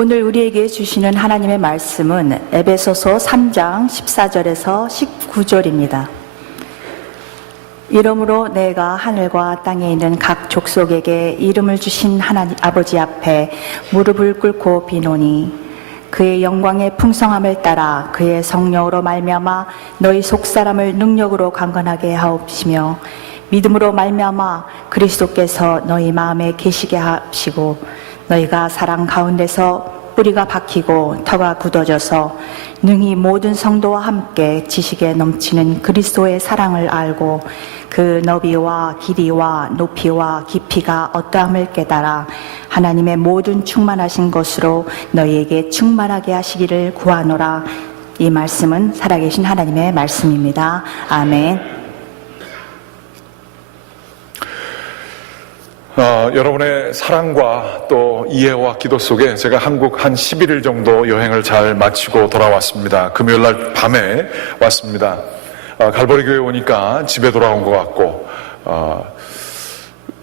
오늘 우리에게 주시는 하나님의 말씀은 에베소서 3장 14절에서 19절입니다. 이러므로 내가 하늘과 땅에 있는 각 족속에게 이름을 주신 하나님 아버지 앞에 무릎을 꿇고 비노니 그의 영광의 풍성함을 따라 그의 성령으로 말미암아 너희 속사람을 능력으로 강건하게 하옵시며 믿음으로 말미암아 그리스도께서 너희 마음에 계시게 하시고 너희가 사랑 가운데서 뿌리가 박히고 터가 굳어져서 능히 모든 성도와 함께 지식에 넘치는 그리스도의 사랑을 알고 그 너비와 길이와 높이와 깊이가 어떠함을 깨달아 하나님의 모든 충만하신 것으로 너희에게 충만하게 하시기를 구하노라. 이 말씀은 살아계신 하나님의 말씀입니다. 아멘. 여러분의 사랑과 또 이해와 기도 속에 제가 한국 한 11일 정도 여행을 잘 마치고 돌아왔습니다. 금요일날 밤에 왔습니다. 갈보리 교회 오니까 집에 돌아온 것 같고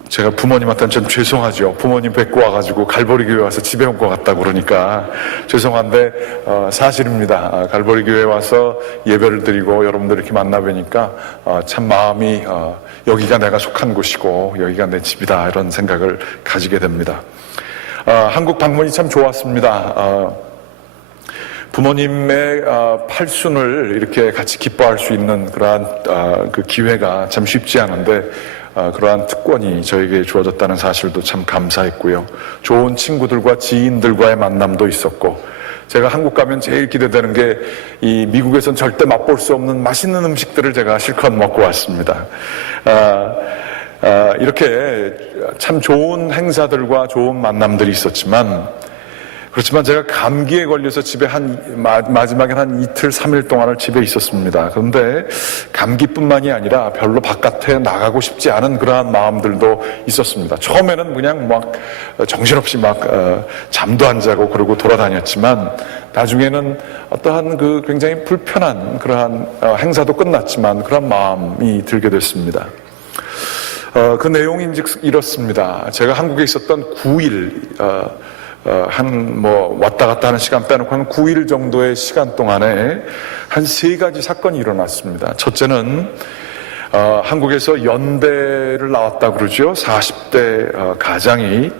제가 부모님한테는 좀 죄송하죠. 부모님 뵙고 와가지고 갈보리 교회 와서 집에 온 것 같다고 그러니까 죄송한데 사실입니다. 갈보리 교회 와서 예배를 드리고 여러분들 이렇게 만나 뵈니까 참 마음이 여기가 내가 속한 곳이고 여기가 내 집이다 이런 생각을 가지게 됩니다. 한국 방문이 참 좋았습니다. 부모님의 팔순을 이렇게 같이 기뻐할 수 있는 그러한 그 기회가 참 쉽지 않은데 그러한 특권이 저에게 주어졌다는 사실도 참 감사했고요. 좋은 친구들과 지인들과의 만남도 있었고 제가 한국 가면 제일 기대되는 게 이 미국에선 절대 맛볼 수 없는 맛있는 음식들을 제가 실컷 먹고 왔습니다. 이렇게 참 좋은 행사들과 좋은 만남들이 있었지만 그렇지만 제가 감기에 걸려서 집에 마지막에 한 이틀, 3일 동안을 집에 있었습니다. 그런데 감기뿐만이 아니라 별로 바깥에 나가고 싶지 않은 그러한 마음들도 있었습니다. 처음에는 그냥 막 정신없이 잠도 안 자고 그러고 돌아다녔지만 나중에는 어떠한 그 굉장히 불편한 그러한 행사도 끝났지만 그런 마음이 들게 됐습니다. 그 내용이 이렇습니다. 제가 한국에 있었던 9일, 왔다 갔다 하는 시간 빼놓고 한 9일 정도의 시간 동안에 한 3가지 사건이 일어났습니다. 첫째는, 한국에서 연대를 나왔다 그러죠. 40대 가장이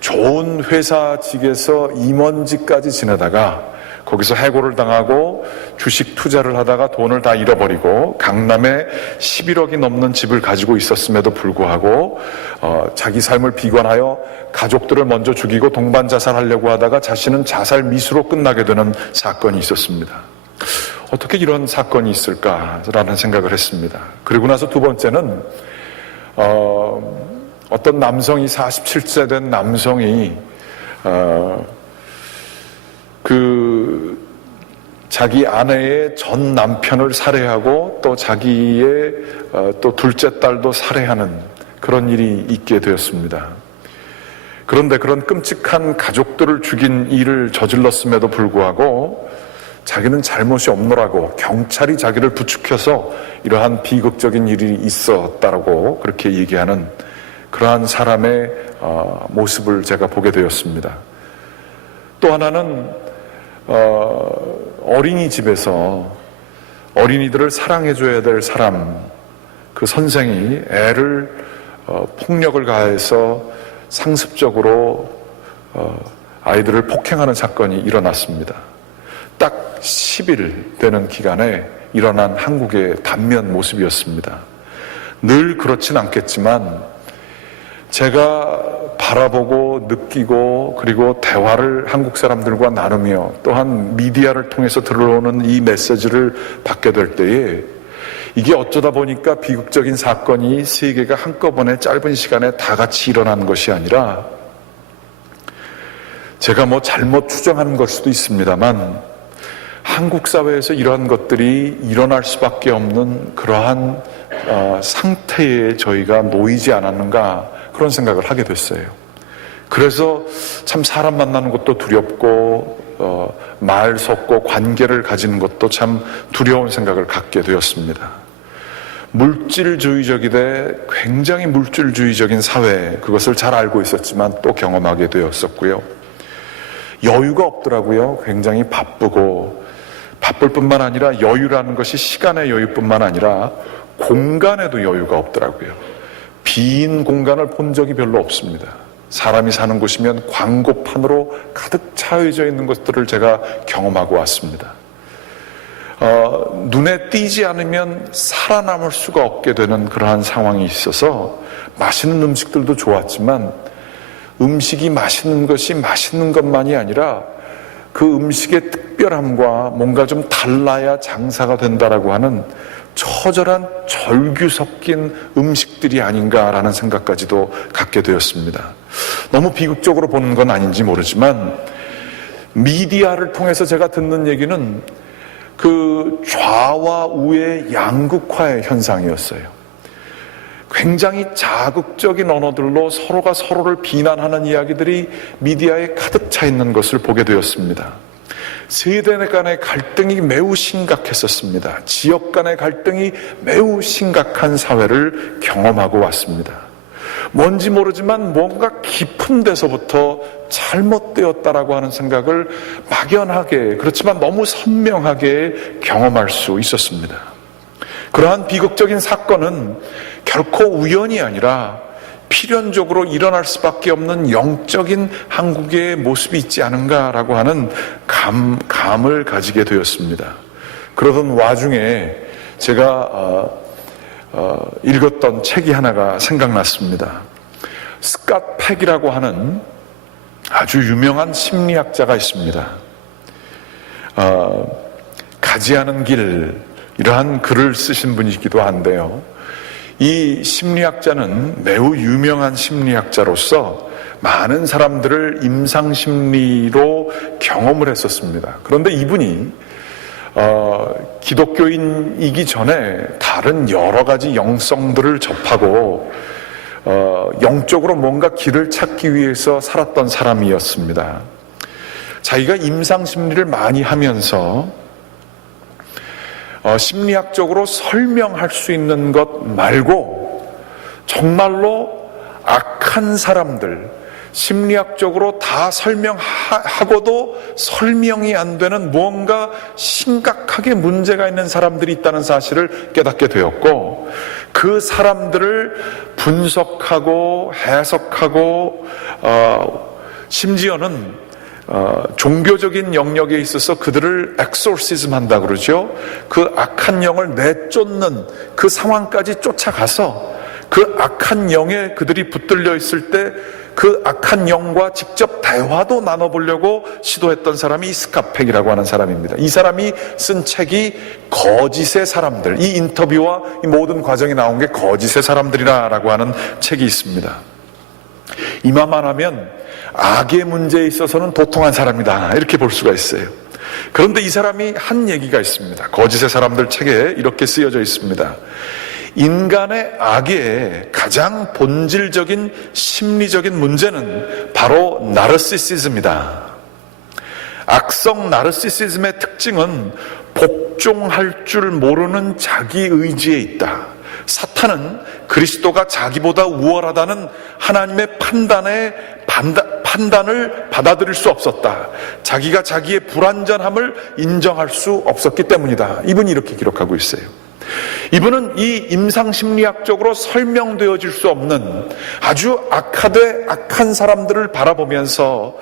좋은 회사직에서 임원직까지 지내다가 거기서 해고를 당하고 주식 투자를 하다가 돈을 다 잃어버리고 강남에 11억이 넘는 집을 가지고 있었음에도 불구하고 자기 삶을 비관하여 가족들을 먼저 죽이고 동반 자살하려고 하다가 자신은 자살 미수로 끝나게 되는 사건이 있었습니다. 어떻게 이런 사건이 있을까라는 생각을 했습니다. 그리고 나서 두 번째는 어떤 남성이 47세 된 남성이 자기 아내의 전 남편을 살해하고 또 자기의 또 둘째 딸도 살해하는 그런 일이 있게 되었습니다. 그런데 그런 끔찍한 가족들을 죽인 일을 저질렀음에도 불구하고 자기는 잘못이 없노라고 경찰이 자기를 부추겨서 이러한 비극적인 일이 있었다라고 그렇게 얘기하는 그러한 사람의 모습을 제가 보게 되었습니다. 또 하나는 어린이집에서 어린이들을 사랑해줘야 될 사람, 그 선생이 애를 폭력을 가해서 상습적으로 아이들을 폭행하는 사건이 일어났습니다. 딱 10일 되는 기간에 일어난 한국의 단면 모습이었습니다. 늘 그렇진 않겠지만 제가 바라보고 느끼고 그리고 대화를 한국 사람들과 나누며 또한 미디어를 통해서 들어오는 이 메시지를 받게 될 때에 이게 어쩌다 보니까 비극적인 사건이 세계가 한꺼번에 짧은 시간에 다 같이 일어난 것이 아니라 제가 잘못 추정하는 걸 수도 있습니다만 한국 사회에서 이러한 것들이 일어날 수밖에 없는 그러한 상태에 저희가 놓이지 않았는가 그런 생각을 하게 됐어요. 그래서 참 사람 만나는 것도 두렵고 말 섞고 관계를 가지는 것도 참 두려운 생각을 갖게 되었습니다. 물질주의적이되 굉장히 물질주의적인 사회, 그것을 잘 알고 있었지만 또 경험하게 되었었고요. 여유가 없더라고요. 굉장히 바쁘고, 바쁠 뿐만 아니라 여유라는 것이 시간의 여유뿐만 아니라 공간에도 여유가 없더라고요. 빈 공간을 본 적이 별로 없습니다. 사람이 사는 곳이면 광고판으로 가득 차여져 있는 것들을 제가 경험하고 왔습니다. 눈에 띄지 않으면 살아남을 수가 없게 되는 그러한 상황이 있어서 맛있는 음식들도 좋았지만 음식이 맛있는 것이 맛있는 것만이 아니라 그 음식의 특별함과 뭔가 좀 달라야 장사가 된다라고 하는 처절한 절규 섞인 음식들이 아닌가라는 생각까지도 갖게 되었습니다. 너무 비극적으로 보는 건 아닌지 모르지만 미디어를 통해서 제가 듣는 얘기는 그 좌와 우의 양극화의 현상이었어요. 굉장히 자극적인 언어들로 서로가 서로를 비난하는 이야기들이 미디어에 가득 차 있는 것을 보게 되었습니다. 세대 간의 갈등이 매우 심각했었습니다. 지역 간의 갈등이 매우 심각한 사회를 경험하고 왔습니다. 뭔지 모르지만 뭔가 깊은 데서부터 잘못되었다라고 하는 생각을 막연하게, 그렇지만 너무 선명하게 경험할 수 있었습니다. 그러한 비극적인 사건은 결코 우연이 아니라 필연적으로 일어날 수밖에 없는 영적인 한국의 모습이 있지 않은가라고 하는 감을 가지게 되었습니다. 그러던 와중에 제가 읽었던 책이 하나가 생각났습니다. 스캇 팩이라고 하는 아주 유명한 심리학자가 있습니다. 가지 않은 길, 이러한 글을 쓰신 분이기도 한데요. 이 심리학자는 매우 유명한 심리학자로서 많은 사람들을 임상심리로 경험을 했었습니다. 그런데 이분이 기독교인이기 전에 다른 여러 가지 영성들을 접하고 영적으로 뭔가 길을 찾기 위해서 살았던 사람이었습니다. 자기가 임상심리를 많이 하면서 심리학적으로 설명할 수 있는 것 말고 정말로 악한 사람들, 심리학적으로 다 설명하고도 설명이 안 되는 무언가 심각하게 문제가 있는 사람들이 있다는 사실을 깨닫게 되었고, 그 사람들을 분석하고 해석하고 심지어는 종교적인 영역에 있어서 그들을 엑소시즘 한다 그러죠. 그 악한 영을 내쫓는 그 상황까지 쫓아가서 그 악한 영에 그들이 붙들려 있을 때 그 악한 영과 직접 대화도 나눠보려고 시도했던 사람이 스캇 팩이라고 하는 사람입니다. 이 사람이 쓴 책이 거짓의 사람들, 이 인터뷰와 이 모든 과정이 나온 게 거짓의 사람들이라고 하는 책이 있습니다. 이만만 하면 악의 문제에 있어서는 도통한 사람이다, 이렇게 볼 수가 있어요. 그런데 이 사람이 한 얘기가 있습니다. 거짓의 사람들 책에 이렇게 쓰여져 있습니다. 인간의 악의 가장 본질적인 심리적인 문제는 바로 나르시시즘이다. 악성 나르시시즘의 특징은 복종할 줄 모르는 자기 의지에 있다. 사탄은 그리스도가 자기보다 우월하다는 하나님의 판단을 받아들일 수 없었다. 자기가 자기의 불완전함을 인정할 수 없었기 때문이다. 이분이 이렇게 기록하고 있어요. 이분은 이 임상심리학적으로 설명되어질 수 없는 아주 악하되 악한 사람들을 바라보면서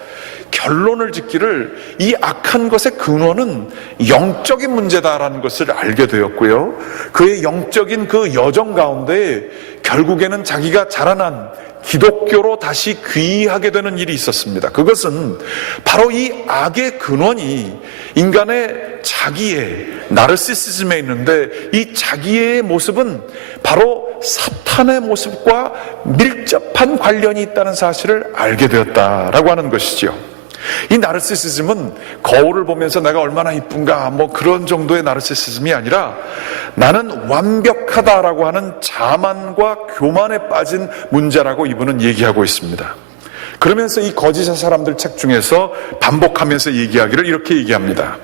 결론을 짓기를, 이 악한 것의 근원은 영적인 문제다라는 것을 알게 되었고요. 그의 영적인 그 여정 가운데 결국에는 자기가 자라난 기독교로 다시 귀의하게 되는 일이 있었습니다. 그것은 바로 이 악의 근원이 인간의 자기의 나르시시즘에 있는데, 이 자기의 모습은 바로 사탄의 모습과 밀접한 관련이 있다는 사실을 알게 되었다라고 하는 것이죠. 이 나르시시즘은 거울을 보면서 내가 얼마나 이쁜가 뭐 그런 정도의 나르시시즘이 아니라 나는 완벽하다라고 하는 자만과 교만에 빠진 문제라고 이분은 얘기하고 있습니다. 그러면서 이 거짓의 사람들 책 중에서 반복하면서 얘기하기를 이렇게 얘기합니다.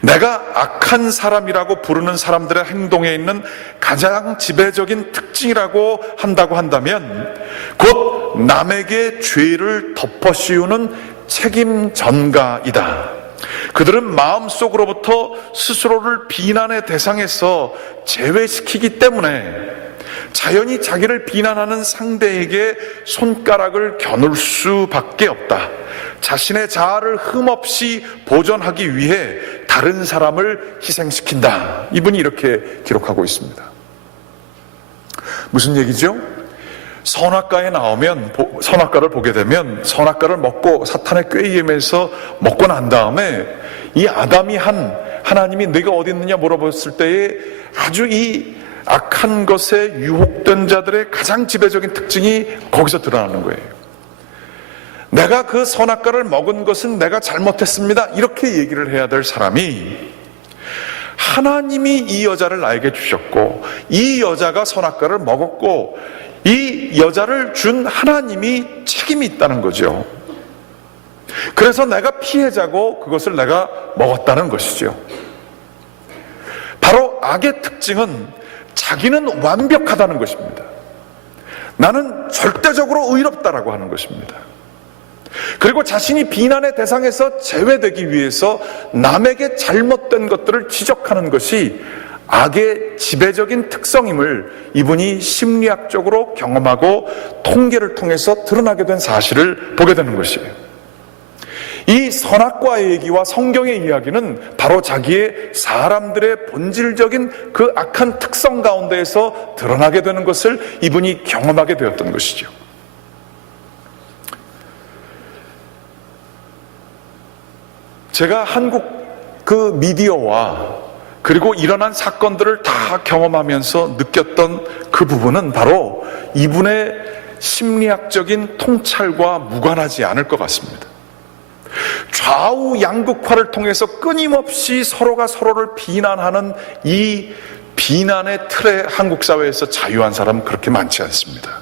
내가 악한 사람이라고 부르는 사람들의 행동에 있는 가장 지배적인 특징이라고 한다고 한다면 곧 남에게 죄를 덮어씌우는 책임 전가이다. 그들은 마음속으로부터 스스로를 비난의 대상에서 제외시키기 때문에 자연히 자기를 비난하는 상대에게 손가락을 겨눌 수밖에 없다. 자신의 자아를 흠없이 보존하기 위해 다른 사람을 희생시킨다. 이분이 이렇게 기록하고 있습니다. 무슨 얘기죠? 선악과에 나오면, 선악과를 보게 되면 선악과를 먹고 사탄의 꾀임에서 먹고 난 다음에 이 아담이 하나님이 네가 어디 있느냐 물어봤을 때에 아주 이 악한 것에 유혹된 자들의 가장 지배적인 특징이 거기서 드러나는 거예요. 내가 그 선악과를 먹은 것은 내가 잘못했습니다. 이렇게 얘기를 해야 될 사람이 하나님이 이 여자를 나에게 주셨고 이 여자가 선악과를 먹었고 이 여자를 준 하나님이 책임이 있다는 거죠. 그래서 내가 피해자고 그것을 내가 먹었다는 것이죠. 바로 악의 특징은 자기는 완벽하다는 것입니다. 나는 절대적으로 의롭다라고 하는 것입니다. 그리고 자신이 비난의 대상에서 제외되기 위해서 남에게 잘못된 것들을 지적하는 것이 악의 지배적인 특성임을 이분이 심리학적으로 경험하고 통계를 통해서 드러나게 된 사실을 보게 되는 것이에요. 이 선악과의 얘기와 성경의 이야기는 바로 자기의 사람들의 본질적인 그 악한 특성 가운데에서 드러나게 되는 것을 이분이 경험하게 되었던 것이죠. 제가 한국 그 미디어와 그리고 일어난 사건들을 다 경험하면서 느꼈던 그 부분은 바로 이분의 심리학적인 통찰과 무관하지 않을 것 같습니다. 좌우 양극화를 통해서 끊임없이 서로가 서로를 비난하는 이 비난의 틀에 한국 사회에서 자유한 사람은 그렇게 많지 않습니다.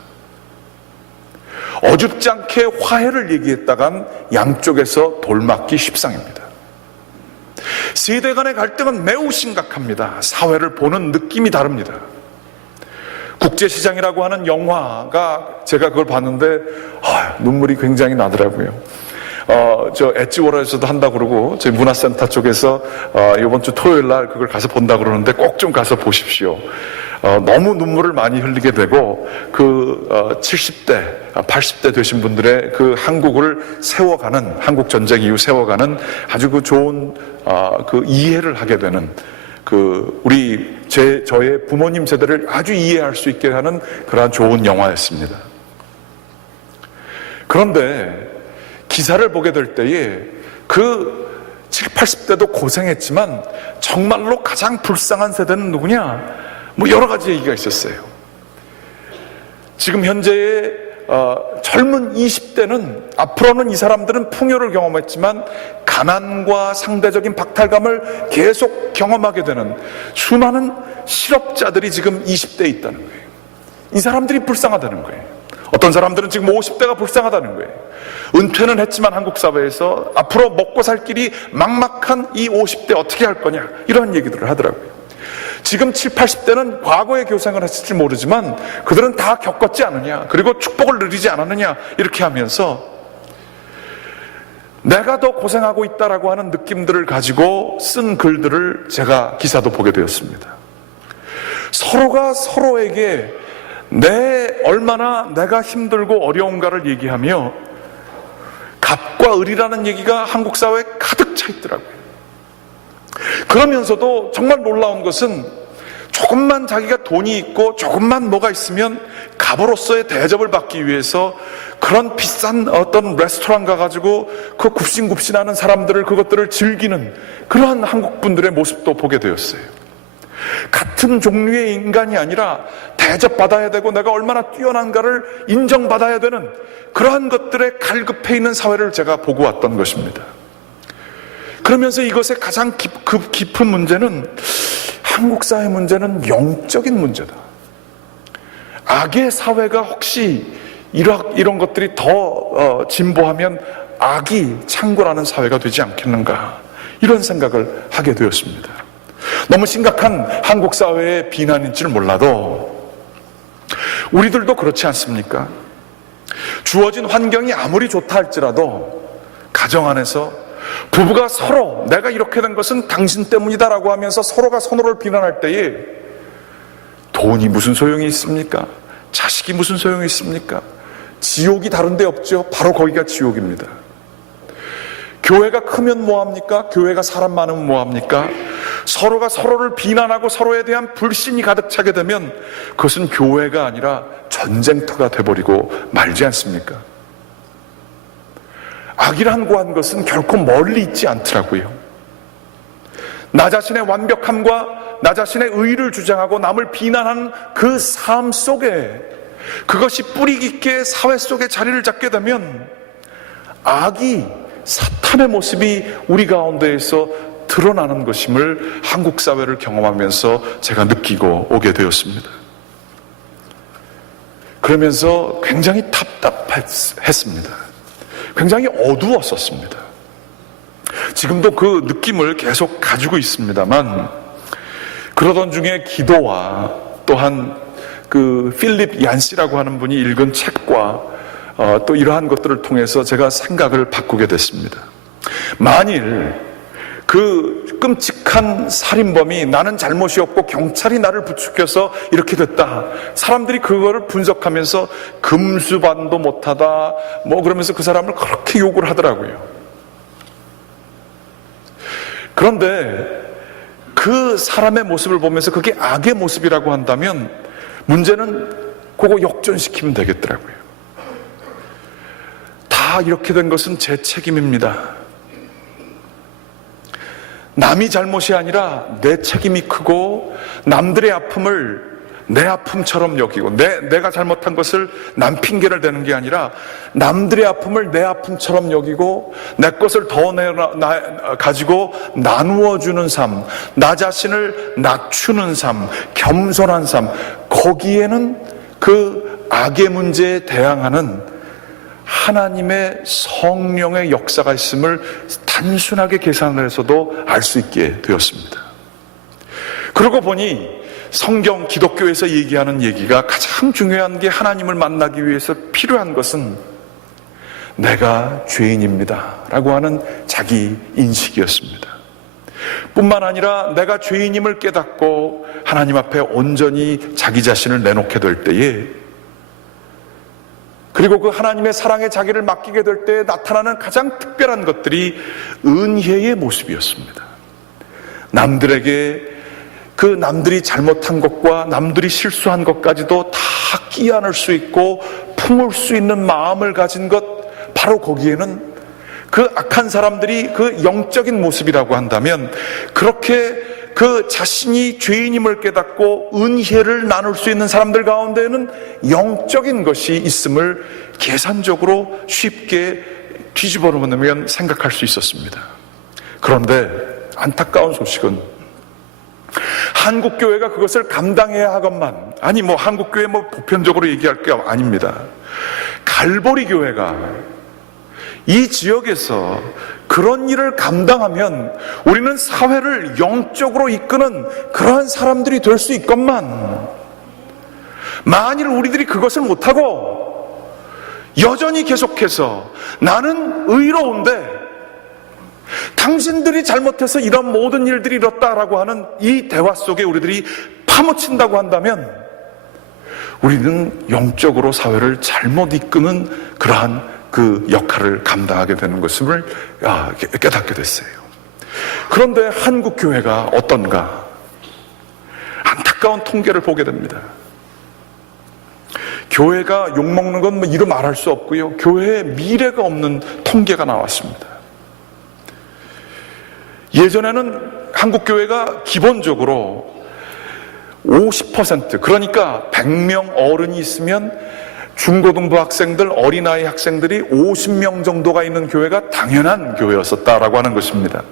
어줍지 않게 화해를 얘기했다간 양쪽에서 돌맞기 십상입니다. 세대 간의 갈등은 매우 심각합니다. 사회를 보는 느낌이 다릅니다. 국제시장이라고 하는 영화가 제가 그걸 봤는데 눈물이 굉장히 나더라고요. 저 엣지워러에서도 한다고 그러고 저희 문화센터 쪽에서 이번 주 토요일 날 그걸 가서 본다고 그러는데 꼭 좀 가서 보십시오. 너무 눈물을 많이 흘리게 되고 그 70대, 80대 되신 분들의 그 한국을 세워가는, 한국 전쟁 이후 세워가는 아주 그 좋은 그 이해를 하게 되는 그 저의 부모님 세대를 아주 이해할 수 있게 하는 그러한 좋은 영화였습니다. 그런데 기사를 보게 될 때에 그 70, 80대도 고생했지만 정말로 가장 불쌍한 세대는 누구냐? 뭐 여러 가지 얘기가 있었어요. 지금 현재의 젊은 20대는 앞으로는 이 사람들은 풍요를 경험했지만 가난과 상대적인 박탈감을 계속 경험하게 되는 수많은 실업자들이 지금 20대에 있다는 거예요. 이 사람들이 불쌍하다는 거예요. 어떤 사람들은 지금 50대가 불쌍하다는 거예요. 은퇴는 했지만 한국 사회에서 앞으로 먹고 살 길이 막막한 이 50대 어떻게 할 거냐 이런 얘기들을 하더라고요. 지금 70, 80대는 과거의 교생을 했을지 모르지만 그들은 다 겪었지 않느냐, 그리고 축복을 누리지 않았느냐 이렇게 하면서 내가 더 고생하고 있다라고 하는 느낌들을 가지고 쓴 글들을 제가 기사도 보게 되었습니다. 서로가 서로에게 얼마나 내가 힘들고 어려운가를 얘기하며 갑과 을이라는 얘기가 한국 사회에 가득 차 있더라고요. 그러면서도 정말 놀라운 것은 조금만 자기가 돈이 있고 조금만 뭐가 있으면 갑으로서의 대접을 받기 위해서 그런 비싼 어떤 레스토랑 가가지고 그 굽신굽신하는 사람들을 그것들을 즐기는 그러한 한국 분들의 모습도 보게 되었어요. 같은 종류의 인간이 아니라 대접받아야 되고 내가 얼마나 뛰어난가를 인정받아야 되는 그러한 것들에 갈급해 있는 사회를 제가 보고 왔던 것입니다. 그러면서 이것의 가장 깊은 문제는 한국 사회 문제는 영적인 문제다. 악의 사회가 혹시 이런 것들이 더 진보하면 악이 창궐하는 사회가 되지 않겠는가 이런 생각을 하게 되었습니다. 너무 심각한 한국 사회의 비난인지는 몰라도 우리들도 그렇지 않습니까? 주어진 환경이 아무리 좋다 할지라도 가정 안에서 부부가 서로 내가 이렇게 된 것은 당신 때문이다라고 하면서 서로가 서로를 비난할 때에 돈이 무슨 소용이 있습니까? 자식이 무슨 소용이 있습니까? 지옥이 다른 데 없죠. 바로 거기가 지옥입니다. 교회가 크면 뭐합니까? 교회가 사람 많으면 뭐합니까? 서로가 서로를 비난하고 서로에 대한 불신이 가득 차게 되면 그것은 교회가 아니라 전쟁터가 돼버리고 말지 않습니까? 악이라고 한 것은 결코 멀리 있지 않더라고요. 나 자신의 완벽함과 나 자신의 의의를 주장하고 남을 비난하는 그 삶 속에 그것이 뿌리 깊게 사회 속에 자리를 잡게 되면 악이 사탄의 모습이 우리 가운데에서 드러나는 것임을 한국 사회를 경험하면서 제가 느끼고 오게 되었습니다. 그러면서 굉장히 답답했습니다. 굉장히 어두웠었습니다. 지금도 그 느낌을 계속 가지고 있습니다만, 그러던 중에 기도와 또한 그 필립 얀시라고 하는 분이 읽은 책과 또 이러한 것들을 통해서 제가 생각을 바꾸게 됐습니다. 만일 그 끔찍한 살인범이 나는 잘못이 없고 경찰이 나를 부추겨서 이렇게 됐다, 사람들이 그거를 분석하면서 금수반도 못하다 뭐 그러면서 그 사람을 그렇게 욕을 하더라고요. 그런데 그 사람의 모습을 보면서 그게 악의 모습이라고 한다면 문제는 그거 역전시키면 되겠더라고요. 다 이렇게 된 것은 제 책임입니다. 남이 잘못이 아니라 내 책임이 크고 남들의 아픔을 내 아픔처럼 여기고 내가 잘못한 것을 남 핑계를 대는 게 아니라 남들의 아픔을 내 아픔처럼 여기고 내 것을 더 가지고 나누어 주는 삶, 나 자신을 낮추는 삶, 겸손한 삶, 거기에는 그 악의 문제에 대항하는 하나님의 성령의 역사가 있음을 단순하게 계산을 해서도 알 수 있게 되었습니다. 그러고 보니 성경 기독교에서 얘기하는 얘기가 가장 중요한 게, 하나님을 만나기 위해서 필요한 것은 내가 죄인입니다 라고 하는 자기 인식이었습니다. 뿐만 아니라 내가 죄인임을 깨닫고 하나님 앞에 온전히 자기 자신을 내놓게 될 때에, 그리고 그 하나님의 사랑에 자기를 맡기게 될 때에 나타나는 가장 특별한 것들이 은혜의 모습이었습니다. 남들에게 그 남들이 잘못한 것과 남들이 실수한 것까지도 다 끼안을 수 있고 품을 수 있는 마음을 가진 것, 바로 거기에는 그 악한 사람들이 그 영적인 모습이라고 한다면, 그렇게 그 자신이 죄인임을 깨닫고 은혜를 나눌 수 있는 사람들 가운데에는 영적인 것이 있음을 계산적으로 쉽게 뒤집어 놓으면 생각할 수 있었습니다. 그런데 안타까운 소식은 한국교회가 그것을 감당해야 하건만, 아니 뭐 한국교회 뭐 보편적으로 얘기할 게 아닙니다. 갈보리 교회가 이 지역에서 그런 일을 감당하면 우리는 사회를 영적으로 이끄는 그러한 사람들이 될 수 있건만, 만일 우리들이 그것을 못하고 여전히 계속해서 나는 의로운데 당신들이 잘못해서 이런 모든 일들이 이렇다라고 하는 이 대화 속에 우리들이 파묻힌다고 한다면 우리는 영적으로 사회를 잘못 이끄는 그러한 그 역할을 감당하게 되는 것을 깨닫게 됐어요. 그런데 한국 교회가 어떤가? 안타까운 통계를 보게 됩니다. 교회가 욕먹는 건 뭐 이루 말할 수 없고요, 교회에 미래가 없는 통계가 나왔습니다. 예전에는 한국 교회가 기본적으로 50%, 그러니까 100명 어른이 있으면 중고등부 학생들, 어린아이 학생들이 50명 정도가 있는 교회가 당연한 교회였었다라고 하는 것입니다.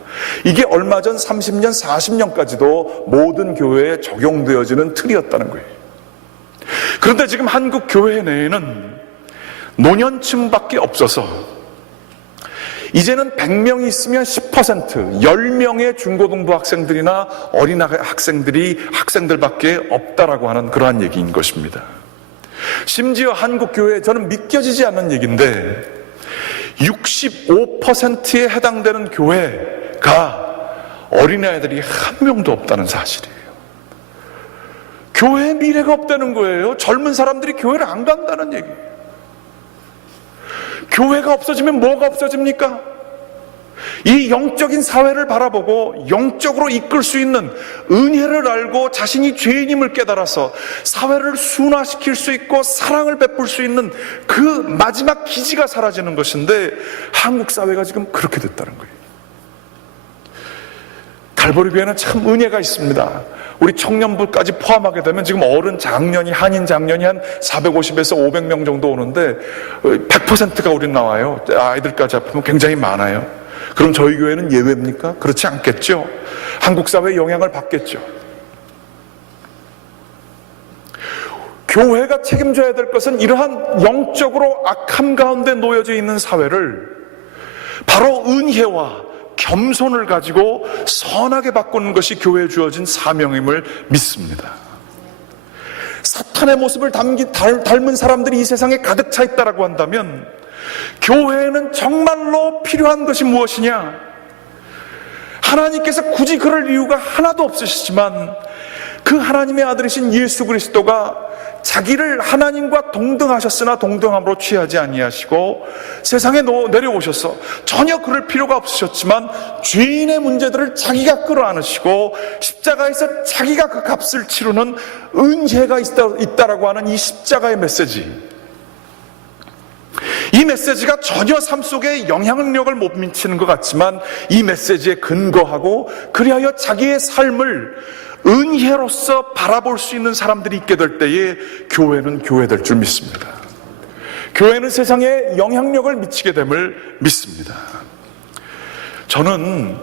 이게 얼마 전 30년, 40년까지도 모든 교회에 적용되어지는 틀이었다는 거예요. 그런데 지금 한국 교회 내에는 노년층밖에 없어서 이제는 100명이 있으면 10%, 10명의 중고등부 학생들이나 어린아이 학생들밖에 없다라고 하는 그러한 얘기인 것입니다. 심지어 한국 교회에 저는 믿겨지지 않는 얘기인데, 65%에 해당되는 교회가 어린아이들이 한 명도 없다는 사실이에요. 교회에 미래가 없다는 거예요. 젊은 사람들이 교회를 안 간다는 얘기예요. 교회가 없어지면 뭐가 없어집니까? 이 영적인 사회를 바라보고 영적으로 이끌 수 있는 은혜를 알고 자신이 죄인임을 깨달아서 사회를 순화시킬 수 있고 사랑을 베풀 수 있는 그 마지막 기지가 사라지는 것인데 한국 사회가 지금 그렇게 됐다는 거예요. 갈보리 교회는 참 은혜가 있습니다. 우리 청년부까지 포함하게 되면 지금 어른 장년이, 한인 장년이 한 450에서 500명 정도 오는데 100%가 우리 나와요. 아이들까지 합하면 굉장히 많아요. 그럼 저희 교회는 예외입니까? 그렇지 않겠죠. 한국 사회의 영향을 받겠죠. 교회가 책임져야 될 것은 이러한 영적으로 악함 가운데 놓여져 있는 사회를 바로 은혜와 겸손을 가지고 선하게 바꾸는 것이 교회에 주어진 사명임을 믿습니다. 사탄의 모습을 닮은 사람들이 이 세상에 가득 차 있다고 한다면 교회에는 정말로 필요한 것이 무엇이냐? 하나님께서 굳이 그럴 이유가 하나도 없으시지만 그 하나님의 아들이신 예수 그리스도가 자기를 하나님과 동등하셨으나 동등함으로 취하지 아니하시고 세상에 내려오셔서 전혀 그럴 필요가 없으셨지만 죄인의 문제들을 자기가 끌어안으시고 십자가에서 자기가 그 값을 치르는 은혜가 있다라고 하는 이 십자가의 메시지, 이 메시지가 전혀 삶 속에 영향력을 못 미치는 것 같지만 이 메시지에 근거하고 그리하여 자기의 삶을 은혜로서 바라볼 수 있는 사람들이 있게 될 때에 교회는 교회될 줄 믿습니다. 교회는 세상에 영향력을 미치게 됨을 믿습니다. 저는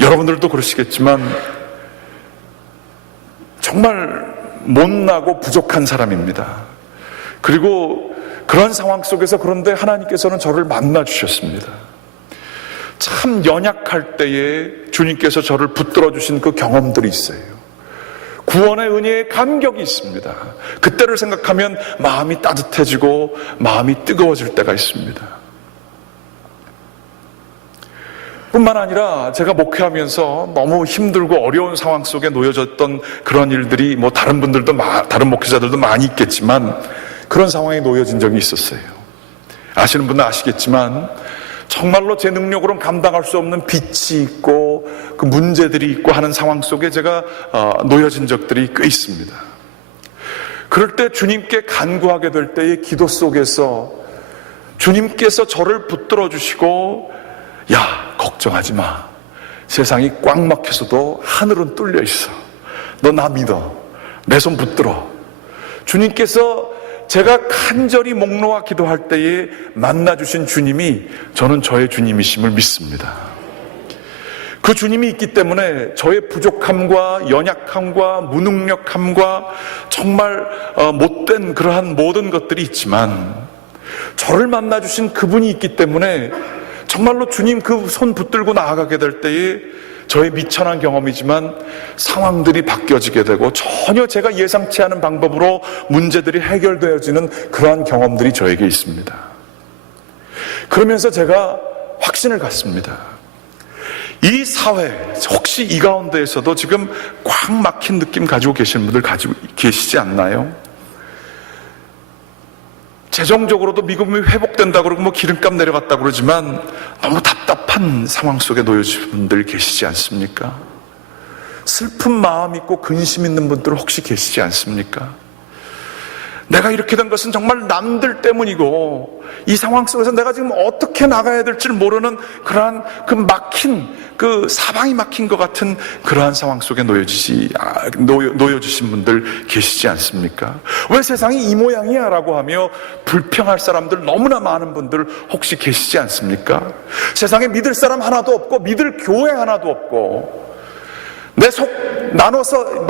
여러분들도 그러시겠지만 정말 못나고 부족한 사람입니다. 그리고 그런 상황 속에서 그런데 하나님께서는 저를 만나 주셨습니다. 참 연약할 때에 주님께서 저를 붙들어 주신 그 경험들이 있어요. 구원의 은혜에 감격이 있습니다. 그때를 생각하면 마음이 따뜻해지고 마음이 뜨거워질 때가 있습니다. 뿐만 아니라 제가 목회하면서 너무 힘들고 어려운 상황 속에 놓여졌던 그런 일들이 다른 분들도 다른 목회자들도 많이 있겠지만 그런 상황에 놓여진 적이 있었어요. 아시는 분은 아시겠지만 정말로 제 능력으로는 감당할 수 없는 빚이 있고 그 문제들이 있고 하는 상황 속에 제가 놓여진 적들이 꽤 있습니다. 그럴 때 주님께 간구하게 될 때의 기도 속에서 주님께서 저를 붙들어 주시고 야, 걱정하지 마. 세상이 꽉 막혀서도 하늘은 뚫려 있어. 너 나 믿어. 내 손 붙들어. 주님께서 제가 간절히 목 놓아 기도할 때에 만나주신 주님이 저는 저의 주님이심을 믿습니다. 그 주님이 있기 때문에 저의 부족함과 연약함과 무능력함과 정말 못된 그러한 모든 것들이 있지만 저를 만나주신 그분이 있기 때문에 정말로 주님 그 손 붙들고 나아가게 될 때에 저의 미천한 경험이지만 상황들이 바뀌어지게 되고 전혀 제가 예상치 않은 방법으로 문제들이 해결되어지는 그러한 경험들이 저에게 있습니다. 그러면서 제가 확신을 갖습니다. 이 사회, 혹시 이 가운데에서도 지금 꽉 막힌 느낌 가지고 계시는 분들 가지고 계시지 않나요? 재정적으로도 미국이 회복된다고 그러고 기름값 내려갔다고 그러지만 너무 답답한 상황 속에 놓여진 분들 계시지 않습니까? 슬픈 마음 있고 근심 있는 분들 혹시 계시지 않습니까? 내가 이렇게 된 것은 정말 남들 때문이고 이 상황 속에서 내가 지금 어떻게 나가야 될지를 모르는 그러한 그 막힌 그 사방이 막힌 것 같은 그러한 상황 속에 놓여주신 분들 계시지 않습니까? 왜 세상이 이 모양이야 라고 하며 불평할 사람들 너무나 많은 분들 혹시 계시지 않습니까? 세상에 믿을 사람 하나도 없고 믿을 교회 하나도 없고 내 속 나눠서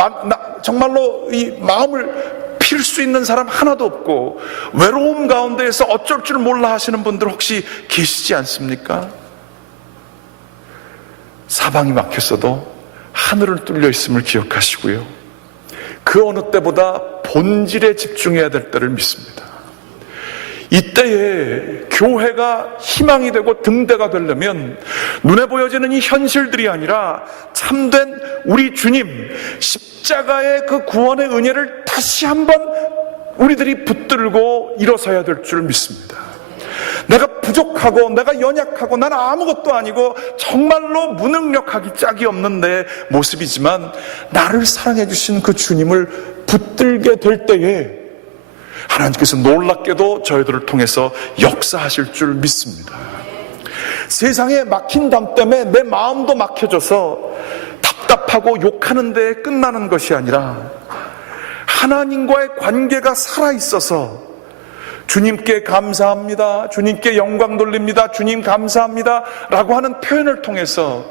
정말로 이 마음을 필 수 있는 사람 하나도 없고 외로움 가운데에서 어쩔 줄 몰라 하시는 분들 혹시 계시지 않습니까? 사방이 막혔어도 하늘을 뚫려 있음을 기억하시고요. 그 어느 때보다 본질에 집중해야 될 때를 믿습니다. 이때에 교회가 희망이 되고 등대가 되려면 눈에 보여지는 이 현실들이 아니라 참된 우리 주님 십자가의 그 구원의 은혜를 다시 한번 우리들이 붙들고 일어서야 될 줄 믿습니다. 내가 부족하고 내가 연약하고 나는 아무것도 아니고 정말로 무능력하기 짝이 없는 내 모습이지만 나를 사랑해 주신 그 주님을 붙들게 될 때에 하나님께서 놀랍게도 저희들을 통해서 역사하실 줄 믿습니다. 세상에 막힌 담 때문에 내 마음도 막혀져서 답답하고 욕하는 데에 끝나는 것이 아니라 하나님과의 관계가 살아있어서 주님께 감사합니다, 주님께 영광 돌립니다, 주님 감사합니다 라고 하는 표현을 통해서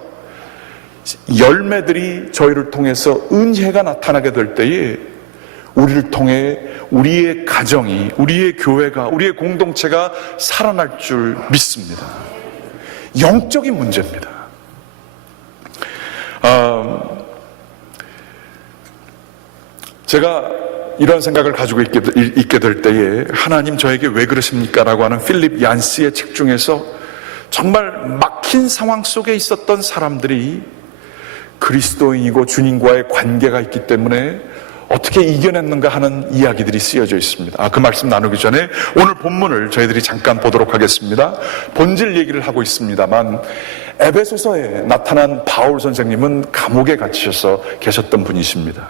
열매들이 저희를 통해서 은혜가 나타나게 될 때에 우리를 통해 우리의 가정이, 우리의 교회가, 우리의 공동체가 살아날 줄 믿습니다. 영적인 문제입니다. 제가 이런 생각을 가지고 있게 될 때에 하나님 저에게 왜 그러십니까? 라고 하는 필립 얀스의 책 중에서 정말 막힌 상황 속에 있었던 사람들이 그리스도인이고 주님과의 관계가 있기 때문에 어떻게 이겨냈는가 하는 이야기들이 쓰여져 있습니다. 그 말씀 나누기 전에 오늘 본문을 저희들이 잠깐 보도록 하겠습니다. 본질 얘기를 하고 있습니다만 에베소서에 나타난 바울 선생님은 감옥에 갇히셔서 계셨던 분이십니다.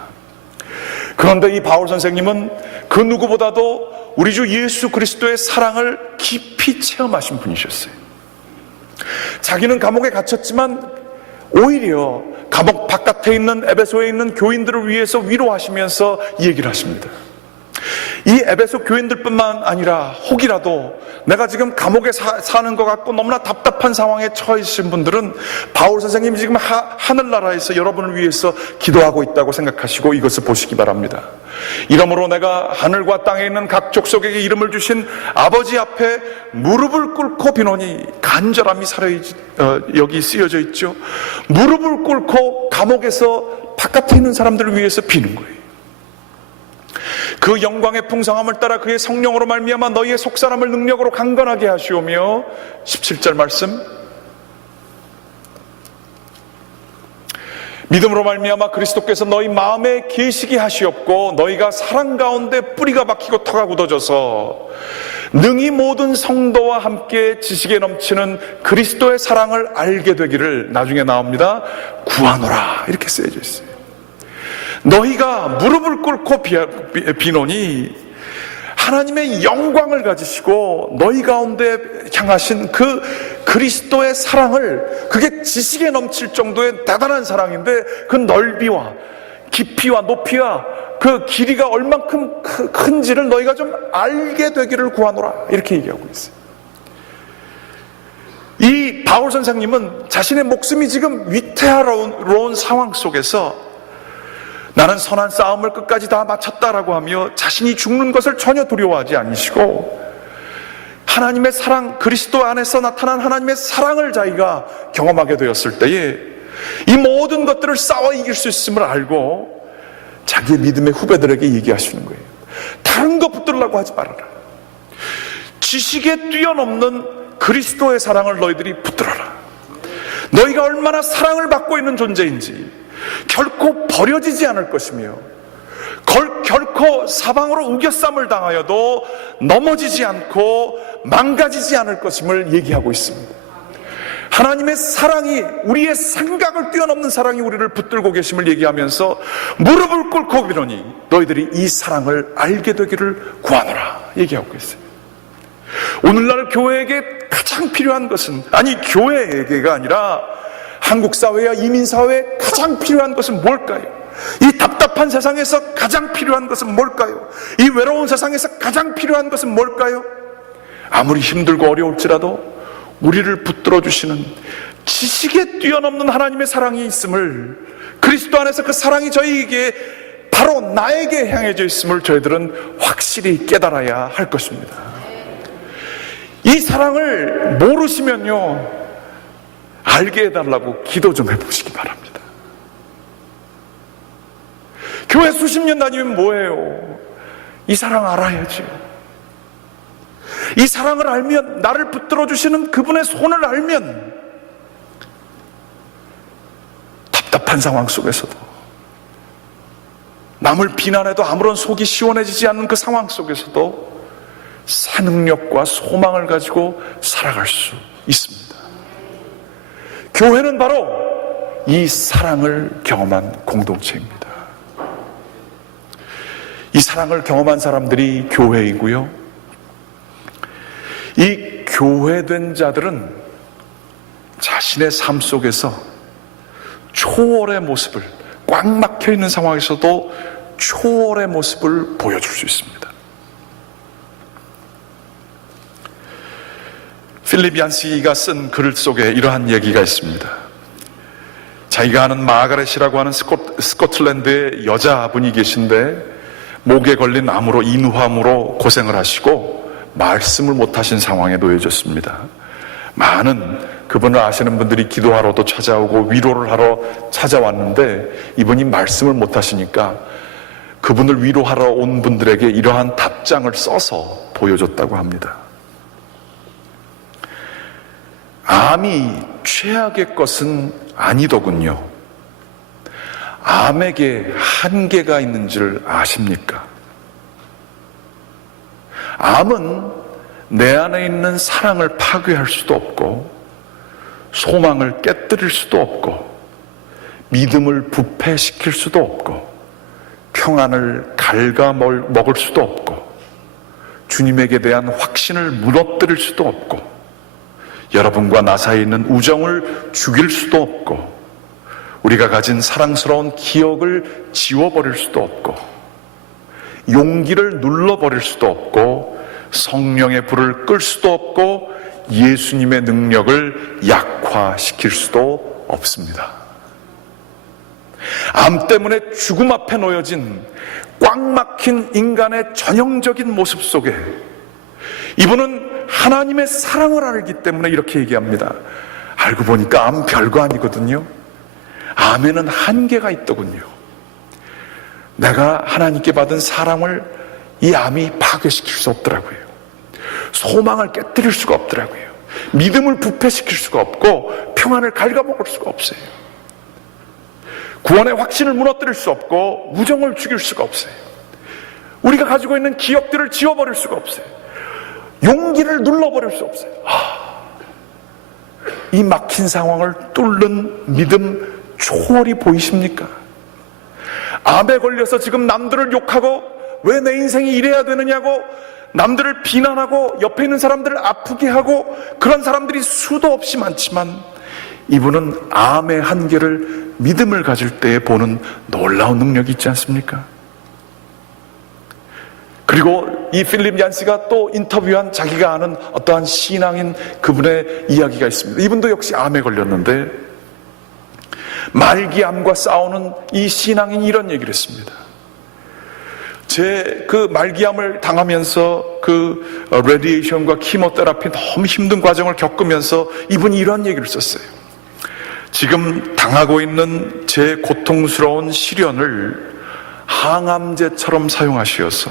그런데 이 바울 선생님은 그 누구보다도 우리 주 예수 그리스도의 사랑을 깊이 체험하신 분이셨어요. 자기는 감옥에 갇혔지만 오히려 감옥 바깥에 있는 에베소에 있는 교인들을 위해서 위로하시면서 이 얘기를 하십니다. 이 에베소 교인들뿐만 아니라 혹이라도 내가 지금 감옥에 사는 것 같고 너무나 답답한 상황에 처해진 분들은 바울 선생님이 지금 하늘나라에서 여러분을 위해서 기도하고 있다고 생각하시고 이것을 보시기 바랍니다. 이러므로 내가 하늘과 땅에 있는 각 족속에게 이름을 주신 아버지 앞에 무릎을 꿇고 비노니, 간절함이 여기 쓰여져 있죠. 무릎을 꿇고 감옥에서 바깥에 있는 사람들을 위해서 비는 거예요. 그 영광의 풍성함을 따라 그의 성령으로 말미암아 너희의 속사람을 능력으로 강건하게 하시오며 17절 말씀, 믿음으로 말미암아 그리스도께서 너희 마음에 계시게 하시옵고 너희가 사랑 가운데 뿌리가 박히고 터가 굳어져서 능히 모든 성도와 함께 지식에 넘치는 그리스도의 사랑을 알게 되기를, 나중에 나옵니다, 구하노라 이렇게 쓰여져 있어요. 너희가 무릎을 꿇고 비노니 하나님의 영광을 가지시고 너희 가운데 향하신 그 그리스도의 사랑을, 그게 지식에 넘칠 정도의 대단한 사랑인데 그 넓이와 깊이와 높이와 그 길이가 얼만큼 큰지를 너희가 좀 알게 되기를 구하노라 이렇게 얘기하고 있어요. 이 바울 선생님은 자신의 목숨이 지금 위태로운 상황 속에서 나는 선한 싸움을 끝까지 다 마쳤다라고 하며 자신이 죽는 것을 전혀 두려워하지 않으시고 하나님의 사랑, 그리스도 안에서 나타난 하나님의 사랑을 자기가 경험하게 되었을 때에 이 모든 것들을 싸워 이길 수 있음을 알고 자기의 믿음의 후배들에게 얘기하시는 거예요. 다른 거 붙들려고 하지 말아라. 지식에 뛰어넘는 그리스도의 사랑을 너희들이 붙들어라. 너희가 얼마나 사랑을 받고 있는 존재인지 결코 버려지지 않을 것이며 결코 사방으로 우겨쌈을 당하여도 넘어지지 않고 망가지지 않을 것임을 얘기하고 있습니다. 하나님의 사랑이, 우리의 생각을 뛰어넘는 사랑이 우리를 붙들고 계심을 얘기하면서 무릎을 꿇고 비노니 너희들이 이 사랑을 알게 되기를 구하노라 얘기하고 있어요. 오늘날 교회에게 가장 필요한 것은, 아니 교회에게가 아니라 한국 사회와 이민 사회에 가장 필요한 것은 뭘까요? 이 답답한 세상에서 가장 필요한 것은 뭘까요? 이 외로운 세상에서 가장 필요한 것은 뭘까요? 아무리 힘들고 어려울지라도 우리를 붙들어 주시는 지식에 뛰어넘는 하나님의 사랑이 있음을, 그리스도 안에서 그 사랑이 저희에게 바로 나에게 향해져 있음을 저희들은 확실히 깨달아야 할 것입니다. 이 사랑을 모르시면요, 알게 해달라고 기도 좀 해보시기 바랍니다. 교회 수십 년 다니면 뭐예요? 이 사랑 알아야죠. 이 사랑을 알면, 나를 붙들어 주시는 그분의 손을 알면, 답답한 상황 속에서도, 남을 비난해도 아무런 속이 시원해지지 않는 그 상황 속에서도 새 능력과 소망을 가지고 살아갈 수 있습니다. 교회는 바로 이 사랑을 경험한 공동체입니다. 이 사랑을 경험한 사람들이 교회이고요, 이 교회된 자들은 자신의 삶 속에서 초월의 모습을, 꽉 막혀 있는 상황에서도 초월의 모습을 보여줄 수 있습니다. 필립 얀시가 쓴 글 속에 이러한 얘기가 있습니다. 자기가 아는 마가렛이라고 하는 스코틀랜드의 여자분이 계신데, 목에 걸린 암으로, 인후암으로 고생을 하시고 말씀을 못하신 상황에 놓여졌습니다. 많은 그분을 아시는 분들이 기도하러도 찾아오고 위로를 하러 찾아왔는데, 이분이 말씀을 못하시니까 그분을 위로하러 온 분들에게 이러한 답장을 써서 보여줬다고 합니다. 암이 최악의 것은 아니더군요. 암에게 한계가 있는 줄 아십니까? 암은 내 안에 있는 사랑을 파괴할 수도 없고, 소망을 깨뜨릴 수도 없고, 믿음을 부패시킬 수도 없고, 평안을 갉아먹을 수도 없고, 주님에게 대한 확신을 무너뜨릴 수도 없고, 여러분과 나 사이에 있는 우정을 죽일 수도 없고, 우리가 가진 사랑스러운 기억을 지워버릴 수도 없고, 용기를 눌러버릴 수도 없고, 성령의 불을 끌 수도 없고, 예수님의 능력을 약화시킬 수도 없습니다. 암 때문에 죽음 앞에 놓여진 꽉 막힌 인간의 전형적인 모습 속에 이분은 하나님의 사랑을 알기 때문에 이렇게 얘기합니다. 알고 보니까 암 별거 아니거든요. 암에는 한계가 있더군요. 내가 하나님께 받은 사랑을 이 암이 파괴시킬 수 없더라고요. 소망을 깨뜨릴 수가 없더라고요. 믿음을 부패시킬 수가 없고, 평안을 갉아먹을 수가 없어요. 구원의 확신을 무너뜨릴 수 없고, 우정을 죽일 수가 없어요. 우리가 가지고 있는 기억들을 지워버릴 수가 없어요. 용기를 눌러버릴 수 없어요. 이 막힌 상황을 뚫는 믿음 초월이 보이십니까? 암에 걸려서 지금 남들을 욕하고, 왜 내 인생이 이래야 되느냐고 남들을 비난하고 옆에 있는 사람들을 아프게 하고, 그런 사람들이 수도 없이 많지만, 이분은 암의 한계를 믿음을 가질 때에 보는 놀라운 능력이 있지 않습니까? 그리고 이 필립 얀시가 또 인터뷰한 자기가 아는 어떠한 신앙인 그분의 이야기가 있습니다. 이분도 역시 암에 걸렸는데, 말기암과 싸우는 이 신앙인이 이런 얘기를 했습니다. 제 그 말기암을 당하면서 그 레디에이션과 키모테라피 너무 힘든 과정을 겪으면서 이분이 이런 얘기를 썼어요. 지금 당하고 있는 제 고통스러운 시련을 항암제처럼 사용하시어서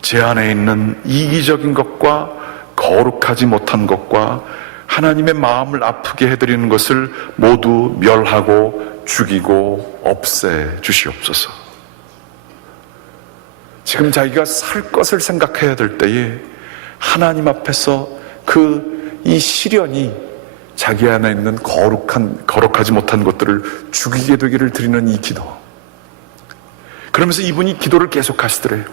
제 안에 있는 이기적인 것과 거룩하지 못한 것과 하나님의 마음을 아프게 해드리는 것을 모두 멸하고 죽이고 없애 주시옵소서. 지금 자기가 살 것을 생각해야 될 때에 하나님 앞에서 이 시련이 자기 안에 있는 거룩하지 못한 것들을 죽이게 되기를 드리는 이 기도. 그러면서 이분이 기도를 계속 하시더래요.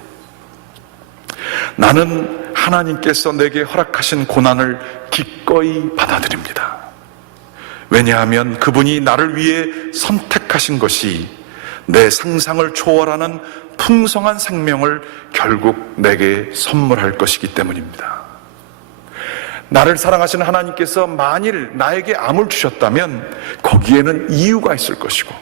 나는 하나님께서 내게 허락하신 고난을 기꺼이 받아들입니다. 왜냐하면 그분이 나를 위해 선택하신 것이 내 상상을 초월하는 풍성한 생명을 결국 내게 선물할 것이기 때문입니다. 나를 사랑하시는 하나님께서 만일 나에게 암을 주셨다면 거기에는 이유가 있을 것이고,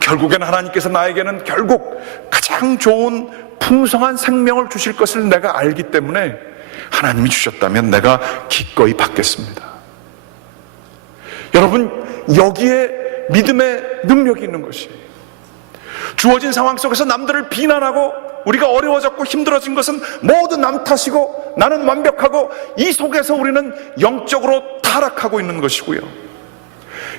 결국엔 하나님께서 나에게는 결국 가장 좋은 풍성한 생명을 주실 것을 내가 알기 때문에 하나님이 주셨다면 내가 기꺼이 받겠습니다. 여러분, 여기에 믿음의 능력이 있는 것이에요. 주어진 상황 속에서 남들을 비난하고 우리가 어려워졌고 힘들어진 것은 모두 남 탓이고 나는 완벽하고 이 속에서 우리는 영적으로 타락하고 있는 것이고요.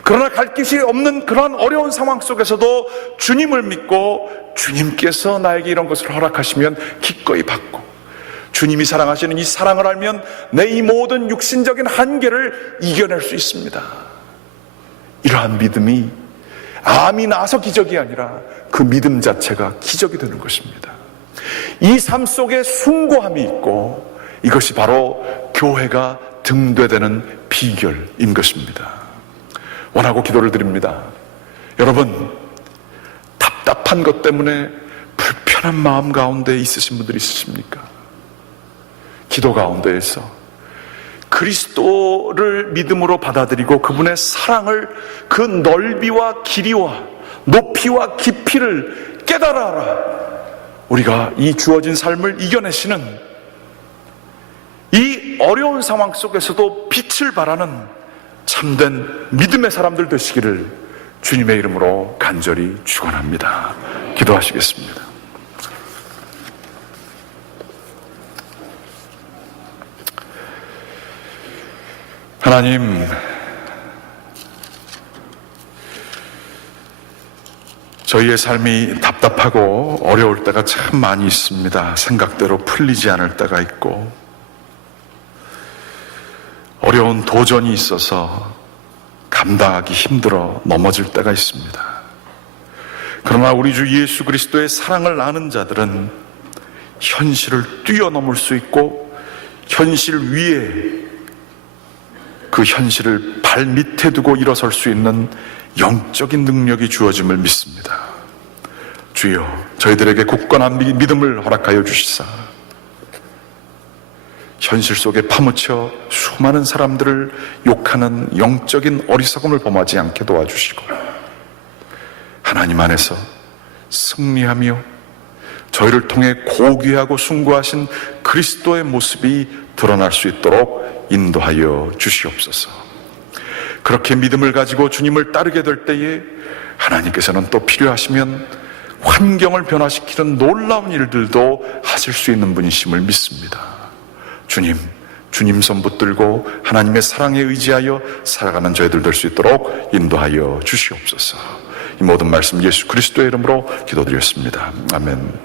그러나 갈 길이 없는 그러한 어려운 상황 속에서도 주님을 믿고 주님께서 나에게 이런 것을 허락하시면 기꺼이 받고, 주님이 사랑하시는 이 사랑을 알면 내 이 모든 육신적인 한계를 이겨낼 수 있습니다. 이러한 믿음이 암이 나서 기적이 아니라 그 믿음 자체가 기적이 되는 것입니다. 이 삶 속에 숭고함이 있고, 이것이 바로 교회가 등대되는 비결인 것입니다. 원하고 기도를 드립니다. 여러분, 답답한 것 때문에 불편한 마음 가운데 있으신 분들이 있으십니까? 기도 가운데에서 그리스도를 믿음으로 받아들이고 그분의 사랑을, 그 넓이와 길이와 높이와 깊이를 깨달아라. 우리가 이 주어진 삶을 이겨내시는, 이 어려운 상황 속에서도 빛을 발하는 참된 믿음의 사람들 되시기를 주님의 이름으로 간절히 축원합니다. 기도하시겠습니다. 하나님, 저희의 삶이 답답하고 어려울 때가 참 많이 있습니다. 생각대로 풀리지 않을 때가 있고, 어려운 도전이 있어서 감당하기 힘들어 넘어질 때가 있습니다. 그러나 우리 주 예수 그리스도의 사랑을 아는 자들은 현실을 뛰어넘을 수 있고, 현실 위에 그 현실을 발 밑에 두고 일어설 수 있는 영적인 능력이 주어짐을 믿습니다. 주여, 저희들에게 굳건한 믿음을 허락하여 주시사 현실 속에 파묻혀 수많은 사람들을 욕하는 영적인 어리석음을 범하지 않게 도와주시고, 하나님 안에서 승리하며 저희를 통해 고귀하고 숭고하신 그리스도의 모습이 드러날 수 있도록 인도하여 주시옵소서. 그렇게 믿음을 가지고 주님을 따르게 될 때에 하나님께서는 또 필요하시면 환경을 변화시키는 놀라운 일들도 하실 수 있는 분이심을 믿습니다. 주님 손 붙들고 하나님의 사랑에 의지하여 살아가는 저희들 될 수 있도록 인도하여 주시옵소서. 이 모든 말씀 예수 그리스도의 이름으로 기도드렸습니다. 아멘.